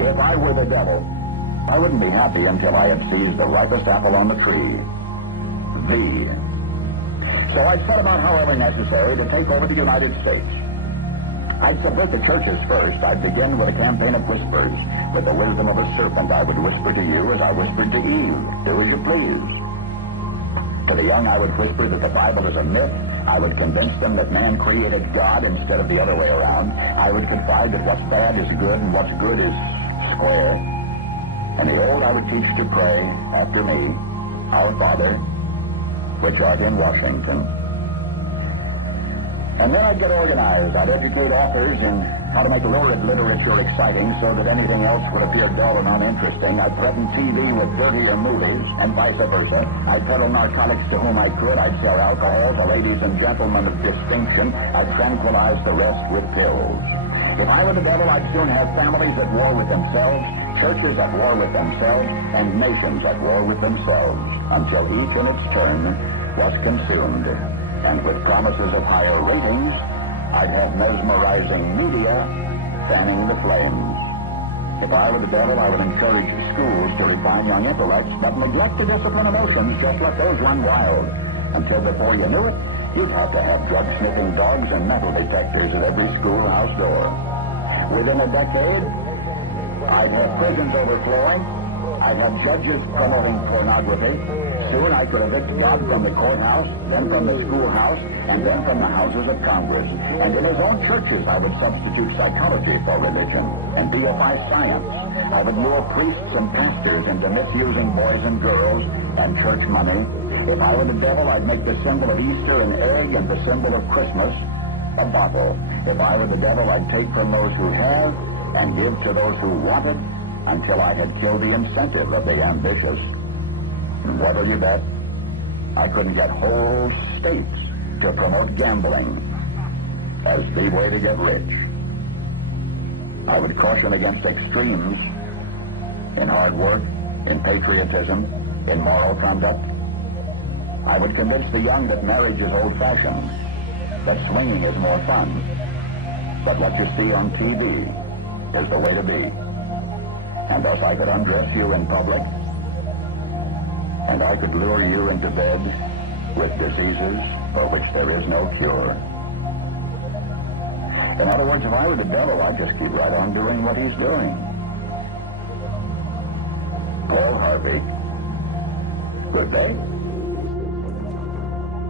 If I were the devil, I wouldn't be happy until I had seized the ripest apple on the tree. Thee. So I set about, however necessary, to take over the United States. I'd subvert the churches first. I'd begin with a campaign of whispers. With the wisdom of a serpent, I would whisper to you as I whispered to Eve. Do as you please. To the young, I would whisper that the Bible is a myth. I would convince them that man created God instead of the other way around. I would confide that what's bad is good and what's good is square. And the old I would teach to pray after me, Our Father, which art in Washington. And then I'd get organized. I'd educate authors in how to make lurid literature exciting so that anything else would appear dull and uninteresting. I'd threaten TV with dirtier movies, and vice versa. I'd peddle narcotics to whom I could. I'd sell alcohol to ladies and gentlemen of distinction. I'd tranquilize the rest with pills. If I were the devil, I'd soon have families at war with themselves, churches at war with themselves, and nations at war with themselves, until each in its turn was consumed. And with promises of higher ratings, I'd have mesmerizing media fanning the flames. If I were the devil, I would encourage schools to refine young intellects, but neglect to discipline emotions, just let those run wild. Until before you knew it, you'd have to have drug-sniffing dogs and metal detectors at every schoolhouse door. Within a decade, I'd have prisons overflowing. I'd have judges promoting pornography. Soon I could evict God from the courthouse, then from the schoolhouse, and then from the houses of Congress. And in his own churches, I would substitute psychology for religion and deify science. I would lure priests and pastors into misusing boys and girls and church money. If I were the devil, I'd make the symbol of Easter an egg and the symbol of Christmas a bottle. If I were the devil, I'd take from those who have and give to those who want it until I had killed the incentive of the ambitious. And what'll you bet? I couldn't get whole states to promote gambling as the way to get rich. I would caution against extremes in hard work, in patriotism, in moral conduct. I would convince the young that marriage is old-fashioned, that swinging is more fun, but what you see on TV is the way to be. And thus I could undress you in public, and I could lure you into bed with diseases for which there is no cure. In other words, if I were the devil, I'd just keep right on doing what he's doing. Paul Harvey. Good day.